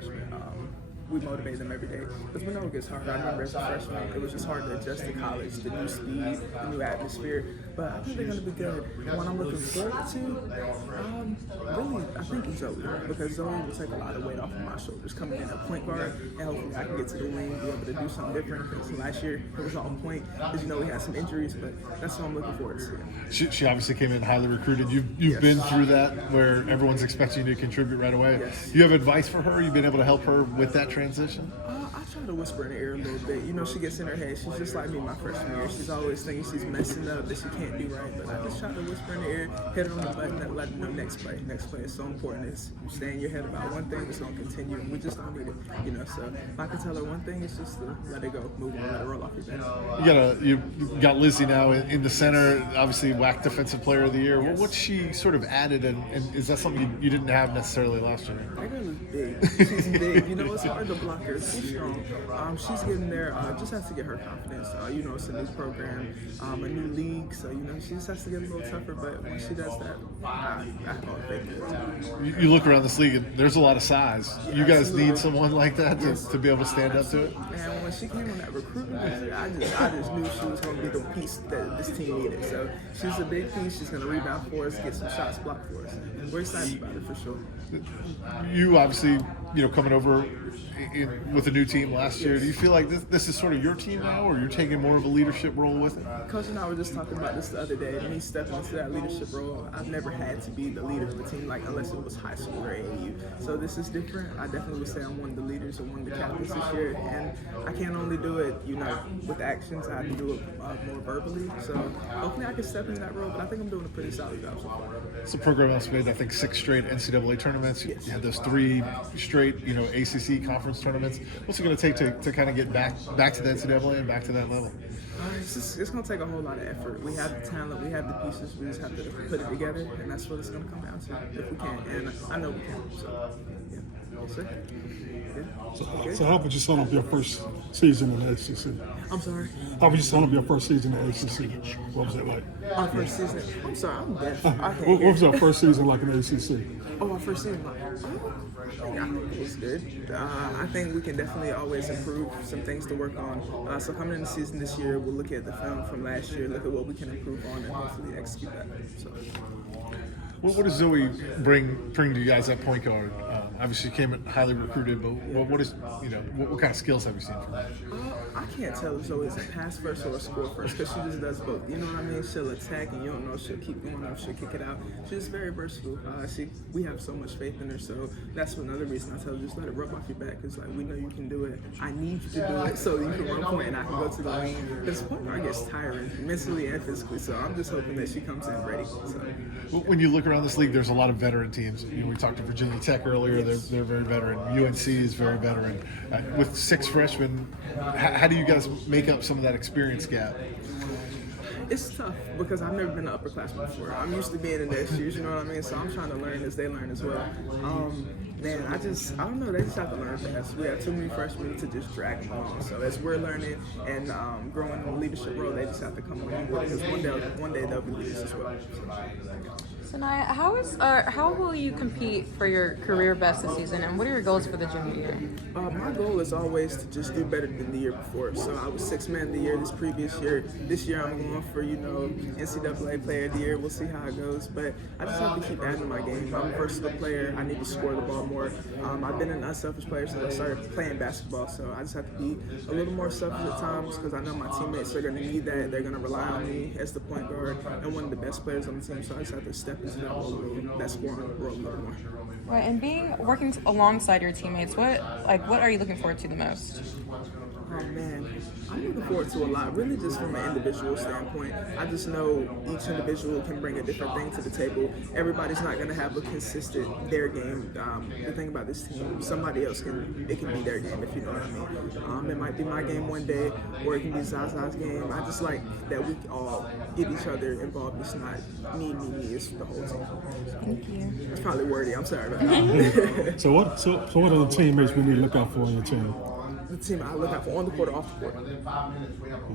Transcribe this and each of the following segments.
freshmen, we motivate them every day because we know it gets hard. I remember as a freshman, it was just hard to adjust to college, the new speed, the new atmosphere. But I think they're going to be good. What I'm looking forward to, really, I think Zoe, because Zoe will take a lot of weight off of my shoulders coming in at point guard, and hopefully I can get to the wing, be able to do something different. Because last year it was all point, because we had some injuries, but that's what I'm looking forward to. She obviously came in highly recruited. You've Yes. been through that where everyone's expecting you to contribute right away. Yes. Do you have advice for her? You've been able to help her with that transition? I try to whisper in her ear a little bit. She gets in her head. She's just like me my freshman year. She's always thinking she's messing up, that she can't do right. But I just try to whisper in her ear, hit her on the button, and let her know next play. Next play is so important. It's you stay in your head about one thing, it's going to continue. We just don't need it. So if I can tell her one thing, it's just to let it go, move on, let it roll off your back. You got Lizzie now in the center, obviously WAC Defensive Player of the Year. Yes. What's she sort of added, and is that something you didn't have necessarily last year? That girl is big. She's big. It's hard to block her. She's strong. She's getting there. Just has to get her confidence. It's a new program, a new league, so she just has to get a little tougher. But when she does that, I call it big. You look around this league, and there's a lot of size. You guys need someone like that to be able to stand up to it. And when she came on that recruitment visit, I just knew she was going to be the piece that this team needed. So she's a big piece. She's going to rebound for us, get some shots blocked for us. And we're excited about it for sure. You obviously, coming over with a new team last year. Do you feel like this is sort of your team now, or you're taking more of a leadership role with it? Coach and I were just talking about this the other day. Me stepping into that leadership role, I've never had to be the leader of a team, unless it was high school or AAU. So this is different. I definitely would say I'm one of the leaders or one of the captains this year, and I can't only do it, with actions. I have to do it more verbally. So hopefully I can step into that role. But I think I'm doing a pretty solid job so far. It's a program that's made, I think, 6 straight NCAA tournaments. You had those 3 straight, ACC conference tournaments. What's it going to take to kind of get back to the NCAA and back to that level? It's going to take a whole lot of effort. We have the talent, we have the pieces, we just have to put it together, and that's what it's going to come down to, if we can. And I know we can. So, yeah. Yes, sir. Yeah. So how would you sum up your first season in the ACC? I'm sorry? How would you sum up your first season in the ACC? What was it like? Our first season. I'm sorry, I'm deaf. What was your first season like in the ACC? Oh, our first season. I think it was good. I think we can definitely always improve, some things to work on. So coming in the season this year, we'll look at the film from last year, look at what we can improve on, and hopefully execute that. So. What does Zoe bring to you guys at point guard? Obviously, you came in highly recruited, but what kind of skills have you seen from her? I can't tell if Zoe's a pass first or a score first, because she just does both. You know what I mean? She'll attack, and you don't know if she'll keep going or if she'll kick it out. She's just very versatile. We have so much faith in her, so that's another reason I tell her, just let it rub off your back, because we know you can do it. I need you to do it so you can run point and I can go to the wing. Because point guard gets tiring, mentally and physically, so I'm just hoping that she comes in ready. So. When you look around this league, there's a lot of veteran teams. We talked to Virginia Tech earlier. They're very veteran. UNC is very veteran. With 6 freshmen, how do you guys make up some of that experience gap? It's tough because I've never been an upperclassman before. I'm used to being in their shoes, you know what I mean? So I'm trying to learn as they learn as well. Man, I don't know, they just have to learn fast. We have too many freshmen to just drag them along. So as we're learning and growing in the leadership role, they just have to come along with it, because one day they'll be leaders as well. Saniya, how will you compete for your career best this season, and what are your goals for the junior year? My goal is always to just do better than the year before. So I was 6th man of the year this previous year. This year I'm going for, NCAA Player of the Year. We'll see how it goes. But I just have to keep adding my game. I'm a versatile player. I need to score the ball more. I've been an unselfish player since I started playing basketball. So I just have to be a little more selfish at times, because I know my teammates are going to need that. They're going to rely on me as the point guard and one of the best players on the team. So I just have to step into that role, that scoring role a little more. Right, and working alongside your teammates, what are you looking forward to the most? Oh man, I'm looking forward to a lot, really just from an individual standpoint. I just know each individual can bring a different thing to the table. Everybody's not going to have a consistent their game. The thing about this team, somebody else it can be their game, if you know what I mean. It might be my game one day, or it can be Zaza's game. I just like that we all get each other involved. It's not me, it's the whole team. Thank you. It's probably wordy, I'm sorry about that. So what are the teammates we need to look out for on your team? The team I look out for on the court or off the court?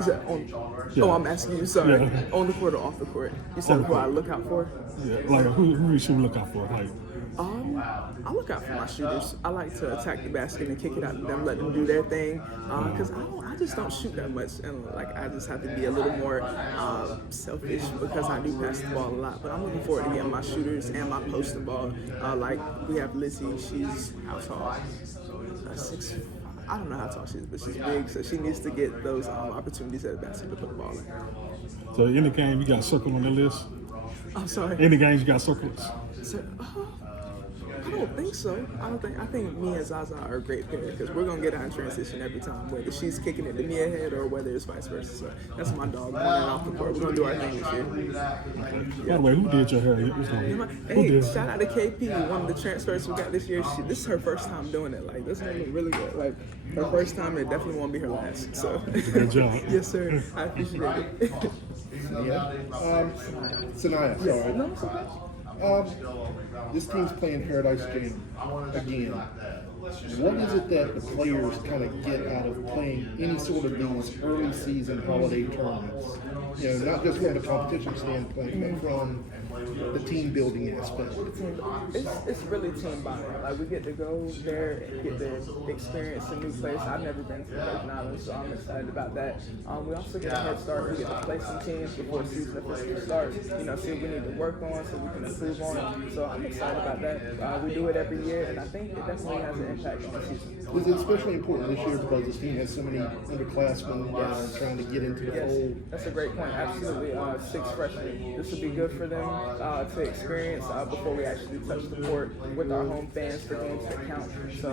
Is that on? Yeah. Oh, I'm asking you. Sorry. Yeah. On the court or off the court? You said On the who I court. look out for? Yeah, like who you should look out for? Like, I look out for my shooters. I like to attack the basket and kick it out to them, let them do their thing. Because I just don't shoot that much, and like I just have to be a little more selfish because I do pass the ball a lot. But I'm looking forward to getting my shooters and my posting ball. Like we have Lizzie. She's how tall? 6. I don't know how tall she is, but she's big, so she needs to get those opportunities at the basket to put the ball in. so any game you got circled on the list? I'm sorry. Any games you got circled? So, I don't think so. I think me and Zaza are a great pair because we're gonna get out in transition every time, whether she's kicking it to me ahead or whether it's vice versa. So that's my dog running off the court. We're gonna do our thing this year. By the way, who did your hair? Who Hey, did? shout out to KP, one of the transfers we got this year. This is her first time doing it. Like this is really good. Like her first time, it definitely won't be her last. So Good job. yes, sir. I appreciate it. Saniya, sorry. No, it's okay. This team's playing Paradise Jam again. What is it that the players kind of get out of playing any sort of these early season holiday tournaments? You know, not just from a competition standpoint, but from the team building aspect. It's really team bonding. Like we get to go there and get to experience a new place. I've never been to the Virgin Islands, so I'm excited about that. We also get a head start. We get to play some teams before the season officially starts. You know, see what we need to work on so we can improve on. So I'm excited about that. We do it every year, and I think it definitely has an impact on the season. Is it especially important this year because this team has so many underclassmen that are trying to get into the Yes, fold? that's a great point. Absolutely. 6 freshmen. This will be good for them to experience before we actually touch the court with our home fans for games that count. So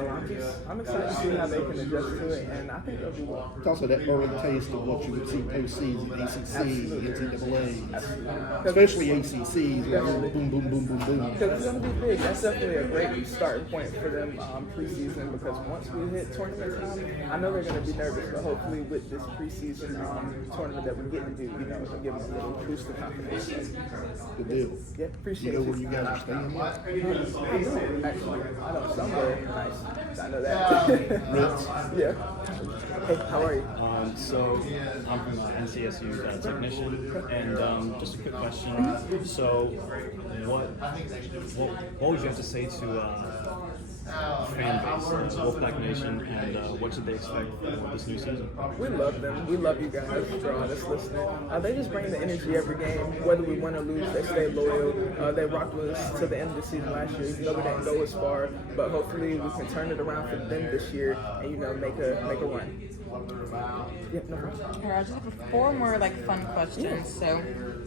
I'm excited to see how they can adjust to it, and I think they'll do well. It's also that early taste of what you would see postseason, ACC, NCAA, especially ACCs, where you're boom, boom, boom, boom, boom. Because it's going to be big. That's definitely a great starting point for them preseason because once we hit tournament time, I know they're going to be nervous, but hopefully with this preseason tournament that we get to do, you know, it'll give them a little boost of confidence. Good deal. Yeah, appreciate You know it. where you guys are staying yet? Actually, I know somewhere nice. I know that. Ritz? Yeah. Hey, how are you? So I'm from NCSU technician, and just a quick question. So, what would you have to say to fan base, Wolfpack Nation, and what should they expect for this new season? We love them. We love you guys for all that's listening. They just bring the energy every game. Whether we win or lose, they stay loyal. They rocked with us to the end of the season last year. You know, we didn't go as far, but hopefully we can turn it around for them this year and, you know, make a run. Yeah, no problem. All right, I just have 4 more fun questions. So,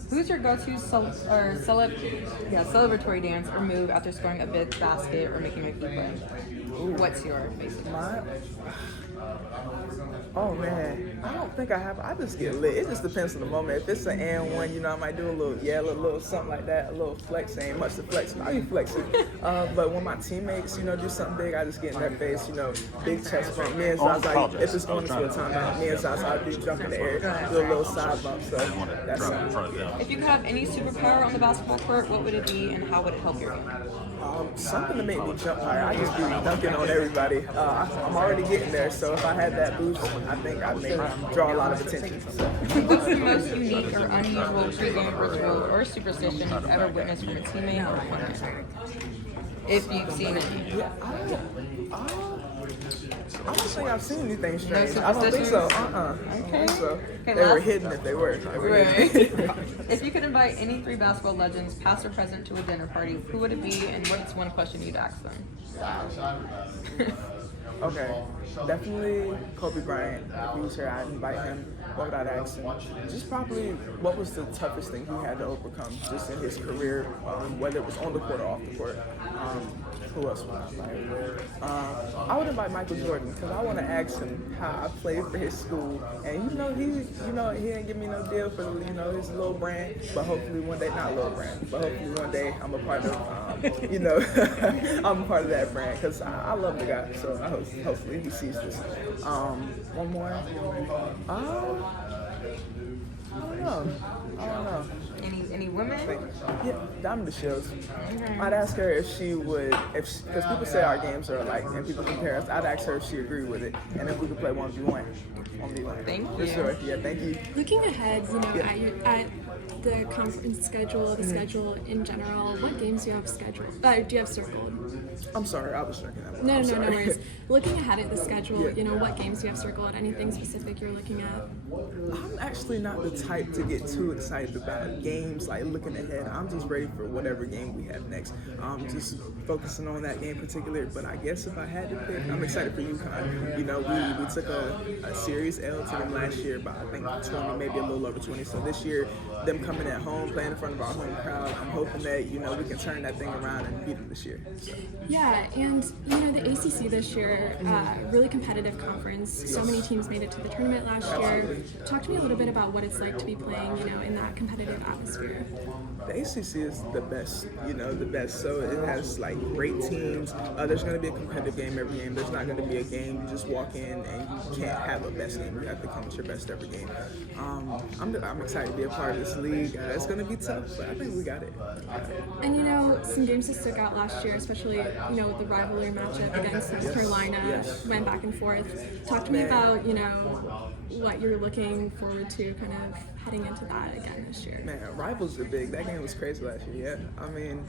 who's your go-to celebratory dance or move after scoring a big basket or making a key play? What's your basic? Mine? Oh man, I don't think I have. I just get lit. It just depends on the moment. If it's an and one, you know, I might do a little yell, a little something like that, a little flex. Ain't much to flex, but I be flexing. But when my teammates, you know, do something big, I just get in their face. You know, big chest bump. Me and Zaza, if it's going into a timeout, me and Zaza, I do jump in the air, do a little side bump. So that's something. If you could have any superpower on the basketball court, what would it be, and how would it help your game? Something to make me jump higher. I just be dunking on everybody. I'm already getting there, so if I had that boost, I think I'd maybe draw a lot of attention. So. What's the most unique or unusual pregame ritual or superstition you've ever witnessed from a teammate or opponent? If you've seen any. Yeah, I don't think I've seen anything strange. No I don't think so. superstitions? I don't think so. Okay, They were last- hidden if they were. Right. If you could invite any 3 basketball legends, past or present, to a dinner party, who would it be, and what's one question you'd ask them? Okay, definitely Kobe Bryant. If he was here, I'd invite him. What would I ask him? Just probably what was the toughest thing he had to overcome just in his career, whether it was on the court or off the court. Who else would I invite? I would invite Michael Jordan because I want to ask him how I played for his school, and he didn't give me no deal for his little brand, but hopefully one day, not little brand, but hopefully one day I'm a part of, I'm a part of that brand because I love the guy, so hopefully he sees this. One more. I don't know. Any women? Yeah, Diamond Shields. Okay. I'd ask her if she would, because people say our games are alike and people compare us. I'd ask her if she agreed with it, and if we could play 1v1. 1v1. Thank For you. sure. Yeah, thank you. Looking ahead, at the conference schedule, the schedule in general, what games do you have scheduled? Do you have circled? I'm sorry, I was drinking that one. No I'm no sorry. worries. Looking ahead at the schedule, Yeah. what games do you have circled? Anything specific you're looking at? I'm actually not the type to get too excited about games, like looking ahead. I'm just ready for whatever game we have next. Just focusing on that game in particular. But I guess if I had to pick, I'm excited for UConn. We took a series L to them last year by I think 20, maybe a little over 20. So this year, them coming at home, playing in front of our home crowd, I'm hoping that we can turn that thing around and beat them this year. So. Yeah, and the ACC this year, really competitive conference. So many teams made it to the tournament last year. Talk to me a little bit about what it's like to be playing, in that competitive atmosphere. The ACC is the best, the best. So it has like great teams. There's going to be a competitive game every game. There's not going to be a game you just walk in and you can't have a best game. You have to come with your best every game. I'm excited to be a part of this league. It's going to be tough, but I think we got it. And some games that stuck out last year, especially with the rivalry matchup against North Carolina, went back and forth. Talk to me about what you're looking forward to, kind of heading into that again this year. Man, rivals are big. That game was crazy last year. Yeah, I mean,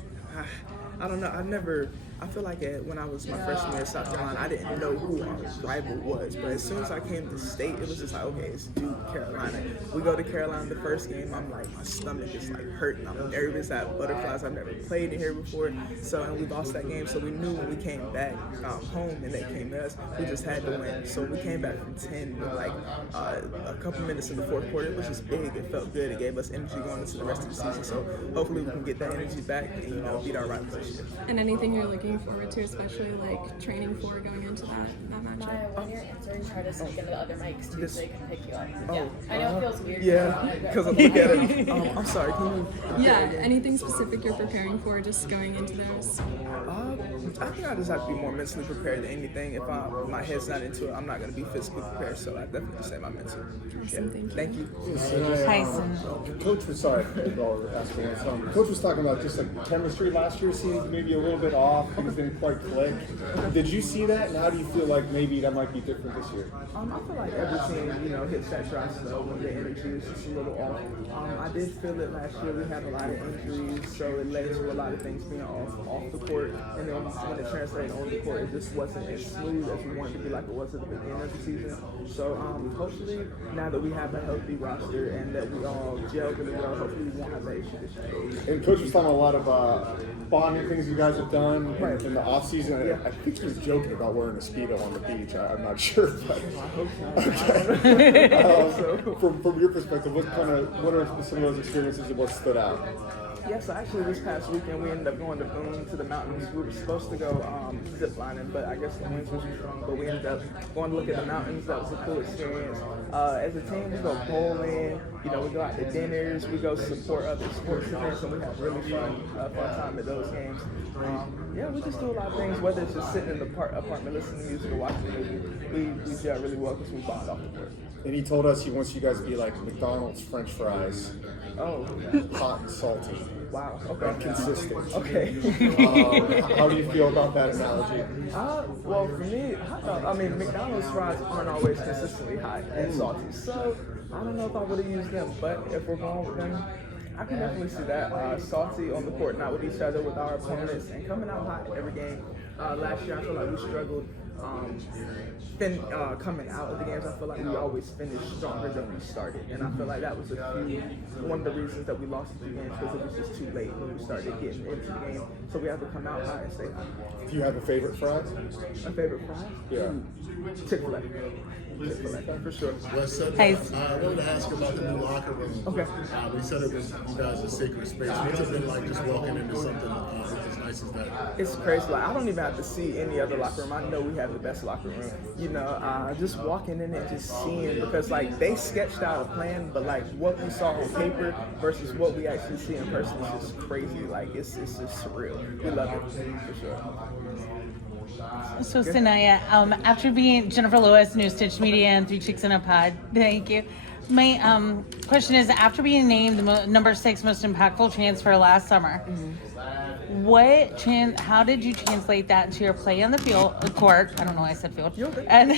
I don't know. I feel like when I was my freshman year at South Carolina, I didn't know who our rival was. But as soon as I came to state, it was just like, okay, it's Duke, Carolina. We go to Carolina the first game, I'm like, my stomach is like hurting. I'm nervous. I have butterflies. I've never played in here before. And we lost that game. So we knew when we came back home and they came to us, we just had to win. So we came back from 10 with like a couple minutes in the fourth quarter. It was just big. It felt good. It gave us energy going into the rest of the season. So hopefully we can get that energy back and beat our rivals this year. And anything you're looking forward to, especially like training for going into that matchup? Maya, when you're answering, try to speak into the other mics too, so they can pick you up. Oh, I know it feels weird. Yeah, because I'm looking at it. I'm sorry, can you? Yeah, anything specific you're preparing for just going into those? I think I just have to be more mentally prepared than anything. If my head's not into it, I'm not going to be physically prepared. So I definitely say my mental. Awesome, Thank you. Coach was Coach was talking about just like chemistry last year seemed maybe a little bit off. Things didn't quite click. Did you see that? And how do you feel like maybe that might be different this year? I feel like every team, hits that dry spell when the energy is just a little off. I did feel it last year. We had a lot of injuries, so it led to a lot of things being off the court. And then when it translated on the court, it just wasn't as smooth as we wanted to be like it was at the beginning of the season. So hopefully, now that we have a healthy roster and that we all gel really well, hopefully we won't have that issue this year. And Coach was talking a lot of bonding things you guys have done in the off season. Yeah. I think he was joking about wearing a Speedo on the beach. I'm not sure, but from your perspective, what are some of those experiences and what stood out? Yeah, so actually this past weekend we ended up going to Boone to the mountains. We were supposed to go zip lining, but I guess the winds were too strong. But we ended up going to look at the mountains. That was a cool experience. As a team, we go bowling. We go out to dinners. We go support other sports events, and we have really fun time at those games. We just do a lot of things. Whether it's just sitting in the apartment listening to music or watching a movie, we gel really well because we bond off the court. And he told us he wants you guys to be like McDonald's French fries. Oh, Hot and salty. wow. Okay. And consistent. Okay. How do you feel about that analogy? Well, for me, McDonald's fries aren't always consistently hot and salty, so I don't know if I would have used them, but if we're going with them, I can definitely see that. Salty on the court, not with each other, with our opponents, and coming out hot every game. Last year, I feel like we struggled. Coming out of the games, I feel like we always finished stronger than we started, and I feel like that was one of the reasons that we lost the games because it was just too late when we started getting into the game. So we have to come out high and stay high. Do you have a favorite fry? My favorite fry? Yeah. Chick-fil-A. For sure. Wes said Hey. I wanted to ask about the new locker room. Okay. We said it was you guys a sacred space. What's it been like just walking into something as nice as that? It's crazy. Like I don't even have to see any other locker room. I know we have the best locker room. Just walking in and just seeing because like they sketched out a plan, but like what we saw on paper versus what we actually see in person is just crazy. Like it's just surreal. We love it for sure. So Saniya, after being Jennifer Lewis, New Stitch Media, and Three Chicks in a Pod, thank you. My question is: after being named the number 6 most impactful transfer last summer, how did you translate that into your play on the field, the court? I don't know why I said field. And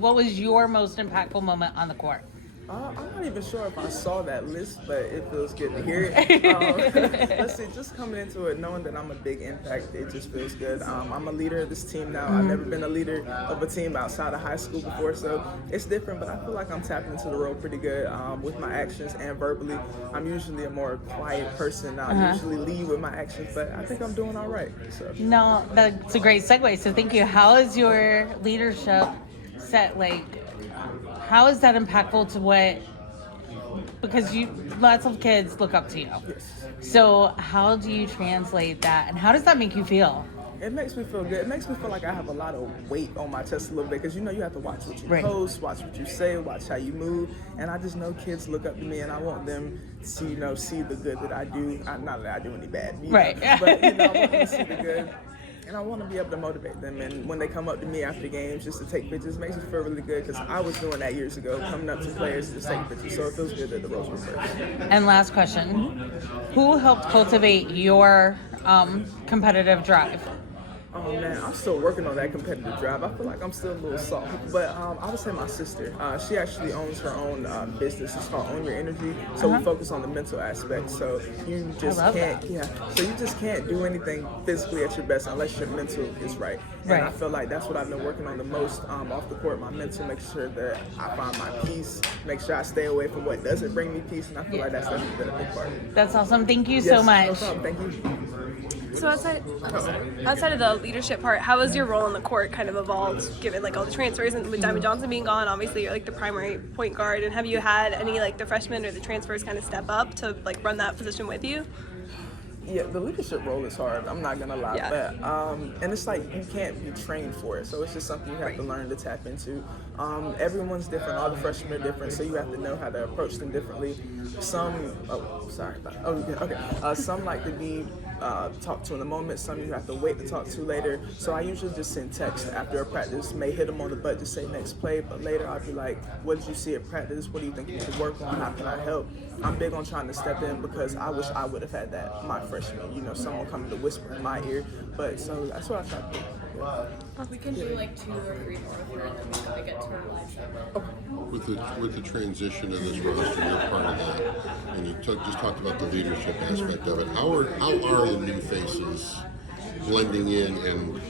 what was your most impactful moment on the court? I'm not even sure if I saw that list, but it feels good to hear it. Let's see, just coming into it, knowing that I'm a big impact, it just feels good. I'm a leader of this team now. I've never been a leader of a team outside of high school before, so it's different, but I feel like I'm tapping into the role pretty good with my actions and verbally. I'm usually a more quiet person. I usually lead with my actions, but I think I'm doing all right. So. No, that's a great segue, so thank you. How is your leadership set, how is that impactful to because lots of kids look up to you. Yes. So how do you translate that, and how does that make you feel? It makes me feel good. It makes me feel like I have a lot of weight on my chest a little bit because you have to watch what you post, watch what you say, watch how you move, and I just know kids look up to me, and I want them to see the good that I do. Not that I do any bad, right? But I want them to see the good. And I want to be able to motivate them. And when they come up to me after games just to take pictures, it makes me feel really good because I was doing that years ago, coming up to players and just taking pictures. So it feels good that the roles were reversed. And last question, who helped cultivate your competitive drive? Oh man, I'm still working on that competitive drive. I feel like I'm still a little soft, but I would say my sister. She actually owns her own business. It's called Own Your Energy. So we focus on the mental aspect. So you just can't, So you just can't do anything physically at your best unless your mental is right. And I feel like that's what I've been working on the most off the court. My mental, make sure that I find my peace, make sure I stay away from what doesn't bring me peace, and I feel like that's definitely been a big part. That's awesome. Thank you so much. No problem. Thank you. So outside of the leadership part, how has your role on the court kind of evolved, given all the transfers and with Diamond Johnson being gone? Obviously, you're the primary point guard, and have you had any the freshmen or the transfers kind of step up to run that position with you? Yeah, the leadership role is hard. I'm not gonna lie, but and it's you can't be trained for it, so it's just something you have to learn to tap into. Everyone's different. All the freshmen are different, so you have to know how to approach them differently. Some, some like to be talked to in the moment. Some you have to wait to talk to later. So I usually just send text after a practice. May hit them on the butt to say next play, but later I'll be like, "What did you see at practice? What do you think you could work on? How can I help?" I'm big on trying to step in because I wish I would have had that my freshman. Someone coming to whisper in my ear. But so that's what I try to do. We can do 2 or 3 more here, and then we gotta get to the live segment. With the transition of this roster, you're part of that, and you just talked about the leadership aspect of it. How are the new faces blending in and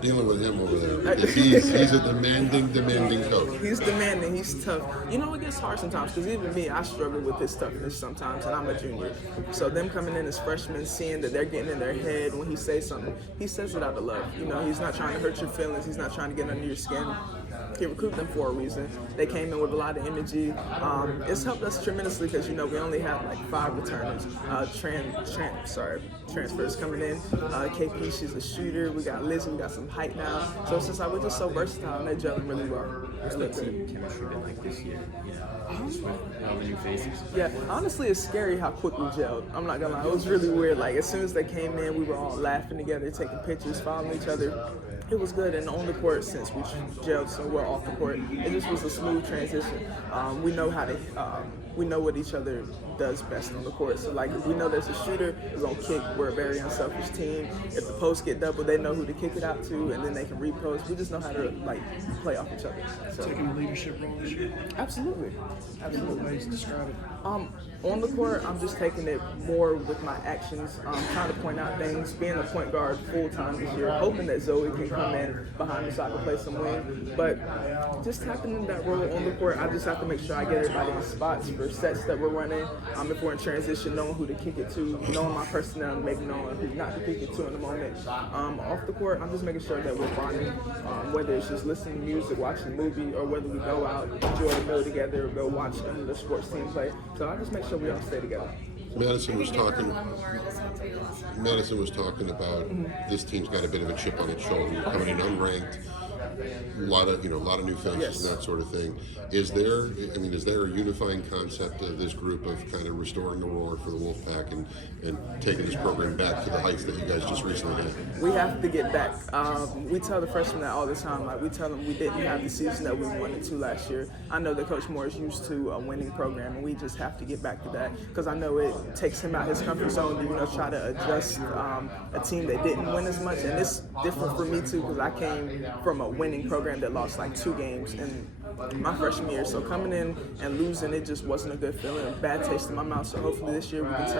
dealing with him over there? Because he's a demanding coach. He's demanding. He's tough. It gets hard sometimes because even me, I struggle with his toughness sometimes, and I'm a junior. So them coming in as freshmen, seeing that they're getting in their head when he says something, he says it out of love. He's not trying to hurt your feelings. He's not trying to get under your skin. He recruited them for a reason. They came in with a lot of energy. It's helped us tremendously because we only have 5 returners, transfers coming in. KP, she's a shooter. We got Lizzie. We got some height now. So it's just we're just so versatile and they're gelling really well. What's the team chemistry been like this year? All the new faces. Yeah, honestly, it's scary how quick we gelled. I'm not gonna lie, it was really weird. As soon as they came in, we were all laughing together, taking pictures, following each other. It was good, and on the court, since we gelled so well off the court, it just was a smooth transition. We know how to, we know what each other does best on the court. So if we know there's a shooter, we're gonna kick. We're a very unselfish team. If the posts get double, they know who to kick it out to, and then they can repost. We just know how to play off each other. So. Taking a leadership role this year? Absolutely. What ways describe it? On the court, I'm just taking it more with my actions, trying to point out things, being a point guard full time this year, hoping that Zoe can come in behind me so I can play some wing. But just tapping in that role on the court, I just have to make sure I get everybody in spots for sets that we're running. If we're in transition, knowing who to kick it to, knowing my personnel, making knowing who not to kick it to in the moment. Off the court, I'm just making sure that we're bonding, whether it's just listening to music, watching a movie, or whether we go out, enjoy a meal together, or go watch the sports team play. So I just make sure we all stay together. Madison was talking about this team's got a bit of a chip on its shoulder. You're coming in unranked. a lot of new faces Yes. and that sort of thing. Is there a unifying concept of this group of kind of restoring the roar for the Wolfpack and taking this program back to the heights that you guys just recently had? We have to get back. We tell the freshmen that all the time. Like, we tell them we didn't have the season that we wanted to last year. I know that Coach Moore is used to a winning program, and we just have to get back to that because I know it takes him out his comfort zone to try to adjust a team that didn't win as much. And it's different for me too because I came from a winning program that lost like 2 games in my freshman year. So coming in and losing, it just wasn't a good feeling, a bad taste in my mouth. So hopefully this year we can turn